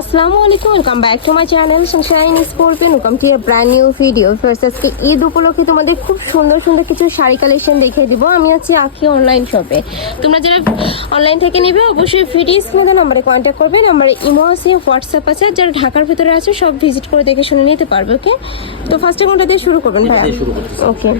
আসসালামু আলাইকুম welcome back to my channel Sunshine Sportpen welcome to brand new video first আজকে ঈদ উপলক্ষে তোমাদের খুব সুন্দর সুন্দর কিছু শাড়ি কালেকশন দেখিয়ে দিব। আমি আছি আখি অনলাইন শপে তোমরা যারা অনলাইন থেকে নেবে অবশ্যই ভিডিও স্ক্রিনে নাম্বারে কন্ট্যাক্ট করবে। নাম্বারে ইমো আছে হোয়াটসঅ্যাপ আছে। আর যারা ঢাকার ভিতরে আছে সব ভিজিট করে দেখে শুনে নিতে পারবে ওকে তো ফার্স্টে কোনটা দিয়ে শুরু করবেন করতেছি। ওকে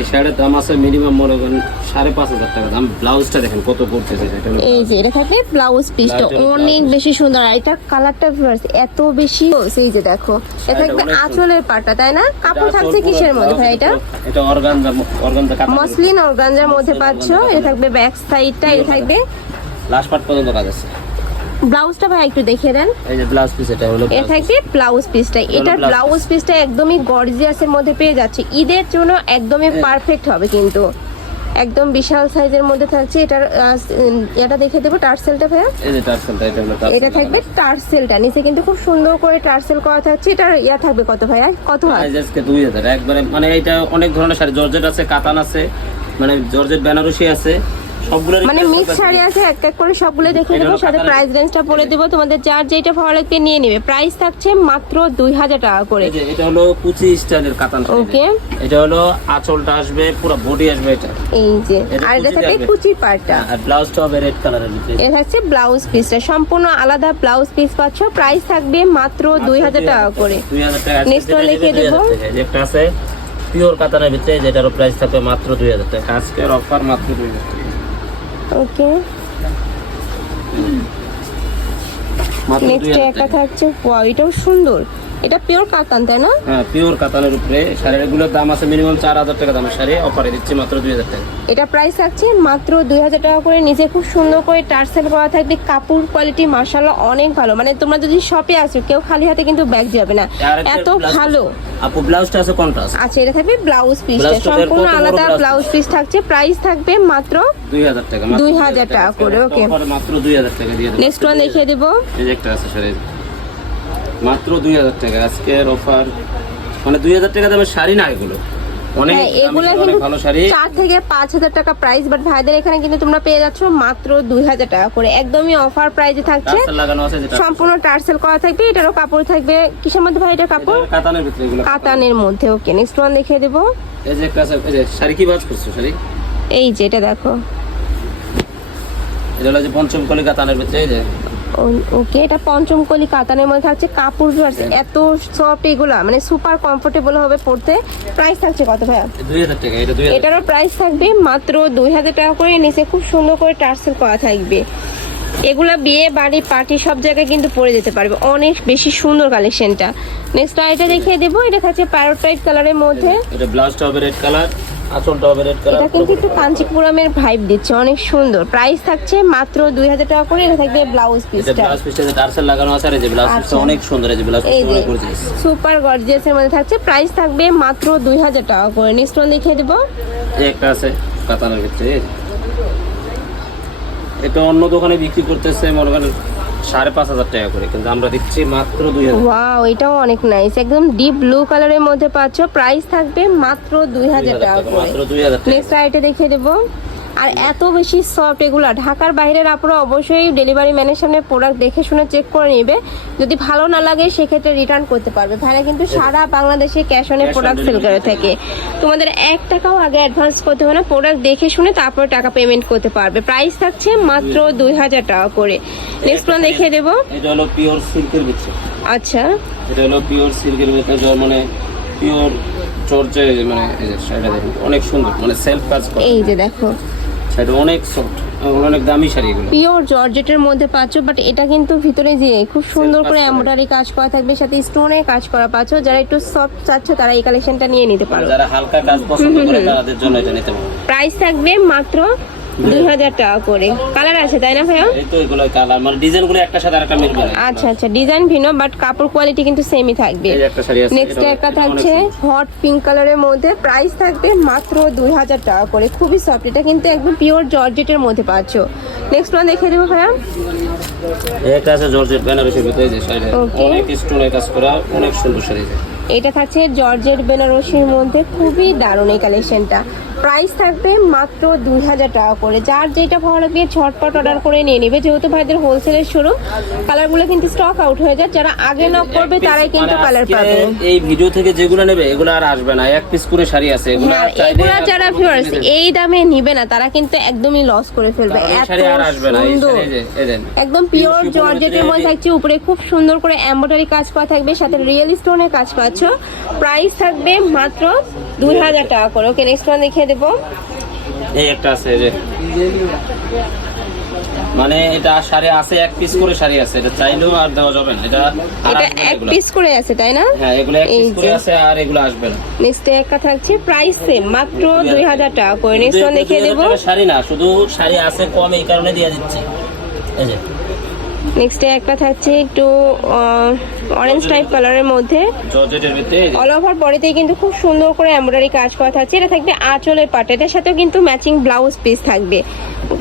এই শাড়ির দাম আছে মিনিমাম মনে করেন সাড়ে পাঁচ হাজার টাকা। দাম ব্লাউজটা দেখেন কত পড়তেছে এই যে এটা থাকবে ব্লাউজ পিসটা অনেক বেশি সুন্দর। আর এটা কালারটা এত বেশি সেই যে দেখো। এটা থাকবে আঁচলের পাটটা তাই না? কাপড় থাকছে কিসের মধ্যে ভাই এটা? এটা অর্গানজা অর্গানজা কাটা মসলিন অর্গানজার মধ্যে পাচ্ছ। এটা থাকবে ব্যাক সাইডটা এটা থাকবে লাস্ট পার্ট পর্যন্ত কাজ আছে। ব্লাউজটা ভাই একটু দেখিয়ে দেন। এই যে ব্লাউজ পিস এটা হলো এটা থাকবে ব্লাউজ পিসটা এটার ব্লাউজ পিসটা একদমই গর্জিয়াসের মধ্যে পেয়ে যাচ্ছে। ঈদের জন্য একদমই পারফেক্ট হবে কিন্তু। একদম বিশাল সাইজের মধ্যে থাকছে। এটার এটা দেখে দেবো টার্সেলটা ভাইয়া। এটা এটা থাকবে টার্সেলটা। নিচে কিন্তু খুব সুন্দর করে টার্সেল করা থাকছে। এটার ইয়া থাকবে কত ভাইয়া? কত হয় দুই হাজার। একবারে মানে এটা অনেক ধরনের শাড়ি। জর্জেট আছে কাতান আছে মানে জর্জেট বেনারসি আছে। মানে মিক্স শাড়ি আছে এক এক করে সবগুলো দেখে দেবো সাথে প্রাইস রেঞ্জটা বলে দেবো। তোমাদের যার যেটা ভালো লাগবে নিয়ে নেবে। প্রাইস থাকছে মাত্র দুই হাজার টাকা করে। এটা হলো কুচি স্টাইলের কাতান। Okay. এটা হলো আঁচলটা আসবে পুরো বডি আসবে এটা। এই যে আর এটা থাকবে। কুচির পার্টটা আর ব্লাউজটা হবে রেড কালারের ভিতরে এটা থাকছে ব্লাউজ পিসটা সম্পূর্ণ আলাদা ব্লাউজ পিস পাচ্ছ। প্রাইস থাকবে মাত্র দুই হাজার টাকা করে দুই হাজার টাকা নেবে লিখে 2000 দেবো। একটা আছে পিওর কাতানের ভিতরে যেটারও প্রাইস থাকবে মাত্র দুই হাজার টাকা। আজকের অফার মাত্র দুই হাজার টাকা। ওকে নেক্সট একা একটা থাকছে। এটাও সুন্দর। এটা পিওর কাতান তাই না? হ্যাঁ পিওর কাতানের উপরে শাড়িগুলোর দাম আছে মিনিমাম চার হাজার টাকা দামের শাড়ি। অফারে দিচ্ছি মাত্র দুই হাজার টাকা। এটা প্রাইস থাকছে মাত্র দুই হাজার টাকা করে। নিচে খুব সুন্দর করে টার্সেল করা থাকবে। কাপড় কোয়ালিটি মার্শাল্লাহ অনেক ভালো। মানে তোমরা যদি শপে আসো কেউ খালি হাতে কিন্তু ব্যাগ যাবে না। এত ভালো। আপু ব্লাউজটা আছে কন্ট্রাস্ট আচ্ছা এটা থাকবে ব্লাউজ পিসটা বের সম্পূর্ণ আলাদা ব্লাউজ পিস থাকছে। প্রাইস থাকবে মাত্র দুই হাজার টাকা 2000 টাকা। করে, ওকে মাত্র দুই হাজার টাকা দিয়ে দেবো। নেক্সট ওয়ান দেখিয়ে দেবো। এই যে একটা আছে শাড়ি মাত্র দুই হাজার টাকা। আজকের অফার মানে দুই হাজার টাকা দামের শাড়ি না এগুলো। অনেক হ্যাঁ এগুলো কিন্তু ভালো শাড়ি। চার থেকে পাঁচ হাজার টাকা প্রাইস বাট ভাইদের এখানে কিন্তু তোমরা পেয়ে যাচ্ছ মাত্র দুই হাজার টাকা করে। একদমই অফার প্রাইসে থাকছে। টার্সেল লাগানো আছে যেটা। সম্পূর্ণ টার্সেল করা থাকবে। এটারও কাপড় থাকবে। কিসের মধ্যে ভাই কাপড়? কাতানের ভিতরে এগুলো কাতানের মধ্যে। ওকে নেক্সট ওয়ান দেখিয়ে দেবো। এই যে একটা এই যে শাড়ি কি বাজ করছ শাড়ি? এই যে এটা দেখো। এটা হলো যে পঞ্চম কলি কাতানের ভিতরে এই যে। ও- ওকে এটা পঞ্চম কলি কাতানের মধ্যে থাকছে কাপড় জোয়ার এত সফট এগুলা মানে সুপার কমফোর্টেবল হবে পড়তে। প্রাইস থাকছে কত ভাইয়া? এটারও প্রাইস থাকবে মাত্র দুই হাজার টাকা করে নিচে খুব সুন্দর করে টার্সেল করা থাকবে। এগুলা বিয়ে বাড়ি পার্টি সব জায়গায় কিন্তু পরে যেতে পারবে। অনেক বেশি সুন্দর কালেকশনটা নেক্সট আইটা দেখিয়ে দেবো এটা থাকছে প্যারোটাইট কালারের মধ্যে। এটা ব্লাউজটা হবে রেড কালার আঁচলটা হবে রেড কালার এটা কিন্তু একটু কাঞ্চিপুরমের ভাইব দিচ্ছে অনেক সুন্দর। প্রাইস থাকছে মাত্র দুই হাজার টাকা করে এটা থাকবে ব্লাউজ এটা পিসটা ব্লাউজ পিসটা যে টার্সেল লাগানো আছে আর এই যে ব্লাউজ পিসটা আচ্ছা। অনেক সুন্দর এই যে ব্লাউজ পিসটা অনেক গর্জিয়াস সুপার গর্জিয়াসের মধ্যে থাকছে প্রাইস থাকবে মাত্র দুই হাজার টাকা করে। নেক্সট ওয়ান দেখিয়ে দেবো। একটা আছে কাতানের ভিতরে এটা অন্য দোকানে বিক্রি করতেছে মনে করেন সাড়ে পাঁচ হাজার টাকা করে কিন্তু আমরা দিচ্ছি মাত্র দুই হাজার। ওয়াও এটাও অনেক নাইস একদম ডিপ ব্লু কালারের মধ্যে পাচ্ছ প্রাইস থাকবে মাত্র দুই হাজার টাকা করে। মাত্র দুই হাজার নেক্সট আইটে দেখিয়ে দেবো। আর এত বেশি সফট এগুলো। ঢাকার বাইরের আপনারা অবশ্যই ডেলিভারি ম্যানের সামনে প্রোডাক্ট দেখে শুনে চেক করে নেবে। যদি ভালো না লাগে সেক্ষেত্রে রিটার্ন করতে পারবে। ভাইরা কিন্তু সারা বাংলাদেশে ক্যাশ অনে প্রোডাক্ট সেল করে থাকে। তোমাদের এক টাকাও আগে অ্যাডভান্স করতে হবে না। প্রোডাক্ট দেখে শুনে তারপর টাকা পেমেন্ট করতে পারবে। প্রাইস থাকছে মাত্র দুই হাজার টাকা করে। নেক্সট ওয়ান দেখিয়ে দেবো। এটা হলো পিওর সিল্কের ভিতরে। আচ্ছা। এটা হলো পিওর সিল্কের ভিতরে মানে পিওর চর্চে মানে অনেক সুন্দর। মানে সেলফ কাজ করে। এই যে দেখো। শাড়িটা অনেক সফট অনেক দামি শাড়ি এগুলো। পিওর জর্জেটের মধ্যে পাচ্ছ বাট এটা কিন্তু ভিতরে যে খুব সুন্দর করে এমব্রয়ডারি কাজ করা থাকবে সাথে স্টোনের কাজ করা পাচ্ছ। যারা একটু সফট চাচ্ছ তারা এই কালেকশনটা নিয়ে নিতে পারো। যারা হালকা কাজ পছন্দ করে তাদের জন্য এটা নিতে পারো। প্রাইস থাকবে মাত্র দুই হাজার টাকা করে। কালার আছে তাই না ভাইয়া? এই তো এগুলো কালার মানে ডিজাইনগুলো একটা সাথে আরেকটা মিলবে। আচ্ছা আচ্ছা ডিজাইন ভিন্ন বাট কাপড় কোয়ালিটি কিন্তু সেমই থাকবে। এই যে একটা শাড়ি আছে নেক্সট একটা থাকছে হট পিঙ্ক কালারের মধ্যে। প্রাইস থাকবে মাত্র দুই হাজার টাকা করে। খুবই সফট এটা কিন্তু একদম পিওর জর্জেটের মধ্যে পাচ্ছ। নেক্সট ওয়ান দেখে দেবো ভাইয়া। সুন্দর। আছে জর্জেট বেনারসির ভিতরে যে শাড়িটা। অনেক স্টোনের কাজ করা অনেক সুন্দর শাড়ি। এটা। এটা থাকছে জর্জেট বেনারসির মধ্যে। খুবই দারুণ এই কালেকশনটা প্রাইস থাকবে মাত্র দুই হাজার টাকা করে। যার যেটা ভালো লাগবে ঝটপট অর্ডার করে নিয়ে নেবে। যেহেতু ভাইদের হোলসেলের শুরু কালারগুলো কিন্তু স্টক আউট হয়ে যায়। যারা আগে নক করবে তারাই কিন্তু মানে কালার পাবে। এই ভিডিও থেকে যেগুলো নেবে এগুলো আর আসবে না। এক পিস করে শাড়ি আছে এগুলো এগুলা যারা ভিউয়ার্স এই দামে নিবে না তারা কিন্তু একদমই লস করে ফেলবে। এত শাড়ি আর আসবে না এই সুন্দর। একদম পিওর জর্জেটের মধ্যে থাকছে উপরে খুব সুন্দর করে এমব্রয়ডারি কাজ করা থাকবে সাথে রিয়েল স্টোনের কাজ পাচ্ছ প্রাইস থাকবে মাত্র দুই হাজার টাকা করে। ওকে নেক্সট ওয়ান দেখিয়ে দেবো। এই একটা আছে যে। মানে এটা শাড়ি আছে এক পিস করে শাড়ি আছে। এটা চাইলেও আর দেওয়া যাবে না। এটা এটা এক পিস করে আছে তাই না? হ্যাঁ এগুলো এক পিস করে আছে আর এগুলো আসবে না। নেক্সট একটা থাকছে প্রাইস সেম মাত্র দুই হাজার টাকা। করে। নেক্সট দেখিয়ে হাজার শাড়ি না শুধু শাড়ি আছে কম এই কারণে দিয়ে দিচ্ছে। এই যে। নেক্সট একটা থাকছে একটু অরেঞ্জ টাইপ কালারের মধ্যে। অল ওভার বডিতেই কিন্তু খুব সুন্দর করে এমব্রয়ডারি কাজ করা থাকছে। এটা থাকবে আঁচলের পাট এটার সাথেও কিন্তু ম্যাচিং ব্লাউজ পিস থাকবে।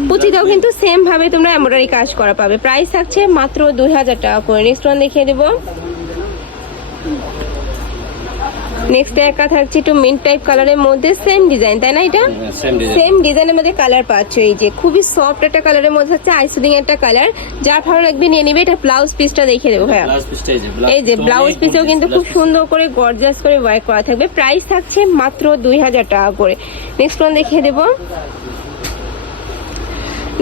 পুচিতেও কিন্তু সেম ভাবে তোমরা এমব্রয়ডারি কাজ করা পাবে। প্রাইস থাকছে মাত্র দুই হাজার টাকা করে। নেক্সট ওয়ান দেখিয়ে দেবো। নেক্সট একটা থাকছে একটু মিন্ট টাইপ কালারের মধ্যে সেম ডিজাইন তাই না এটা? হ্যাঁ। সেম ডিজাইনের মধ্যে কালার পাচ্ছ এই যে। খুবই সফট একটা কালারের মধ্যে হচ্ছে আইসুদিং একটা কালার যার ভালো লাগবে নিয়ে নিবে এটা ব্লাউজ পিসটা দেখিয়ে দেবো ভাইয়া। এই যে যে ব্লাউজ পিসেও কিন্তু খুব সুন্দর করে গর্জাস করে ওয়ার্ক করা থাকবে। প্রাইস থাকছে মাত্র দুই হাজার টাকা করে। নেক্সট ওয়ান দেখিয়ে দেবো।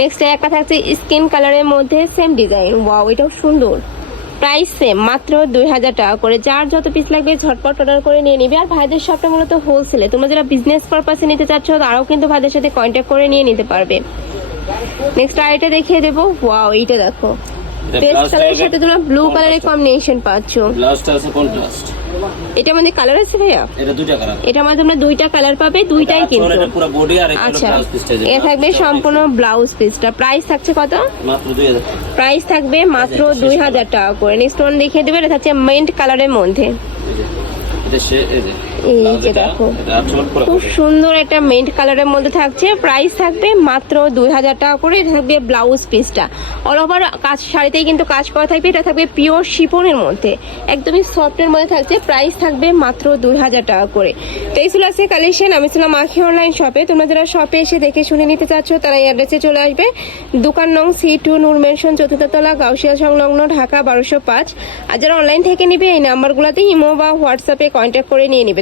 নেক্সট একটা থাকছে স্কিন কালারের মধ্যে সেম ডিজাইন ওয়াও এটাও সুন্দর। প্রাইস সেম মাত্র দুই হাজার টাকা করে। যার যত পিস লাগবে ঝটপট অর্ডার করে নিয়ে নিবে। আর ভাইদের শপটা মূলত হোলসেলে তোমরা যারা বিজনেস পারপাসে নিতে চাচ্ছ তারাও কিন্তু ভাইদের সাথে কন্ট্যাক্ট করে নিয়ে নিতে পারবে। নেক্সট আর এটা দেখিয়ে দেবো। ওয়াও এইটা দেখো। পেস্ট কালারের সাথে তোমরা ব্লু কালারের কম্বিনেশন পাচ্ছ। ব্লাউজটা আছে কন্ট্রাস্ট এটা আমাদের কালার আছে ভাইয়া? এটা দুইটা কালার এটা মধ্যে তোমরা দুইটা কালার পাবে দুইটাই কিন্তু। এটা পুরো বডি আর এটা আচ্ছা। এ থাকবে সম্পূর্ণ ব্লাউজ পিসটা প্রাইস থাকছে কত? মাত্র 2000 প্রাইস থাকবে মাত্র দুই হাজার টাকা করে। নেক্সট ওয়ান দেখিয়ে দেবে এটা থাকছে মেন্ট কালারের মধ্যে। এটা সে এই যে দেখো। খুব সুন্দর একটা মেন্ট কালারের মধ্যে থাকছে। প্রাইস থাকবে মাত্র দুই হাজার টাকা করে। এটা থাকবে ব্লাউজ পিসটা অল ওভার কাজ শাড়িতেই কিন্তু কাজ করা থাকবে। এটা থাকবে পিওর শিপনের মধ্যে। একদমই সফটের মধ্যে থাকছে। প্রাইস থাকবে মাত্র দুই হাজার টাকা করে। তো এই ছিল আজকে কালেকশন আমি ছিলাম আখি অনলাইন শপে তোমরা যারা শপে এসে দেখে শুনে নিতে চাচ্ছ তারা এই অ্যাড্রেসে চলে আসবে। দোকান নং সি টু নূর মেনশন চতুর্থ তলা গাউসিয়া সংলগ্ন ঢাকা বারোশো পাঁচ। আর যারা অনলাইন থেকে নিবে এই নাম্বারগুলোতে ইমো বা হোয়াটসঅ্যাপে কন্ট্যাক্ট করে নিয়ে নিবে।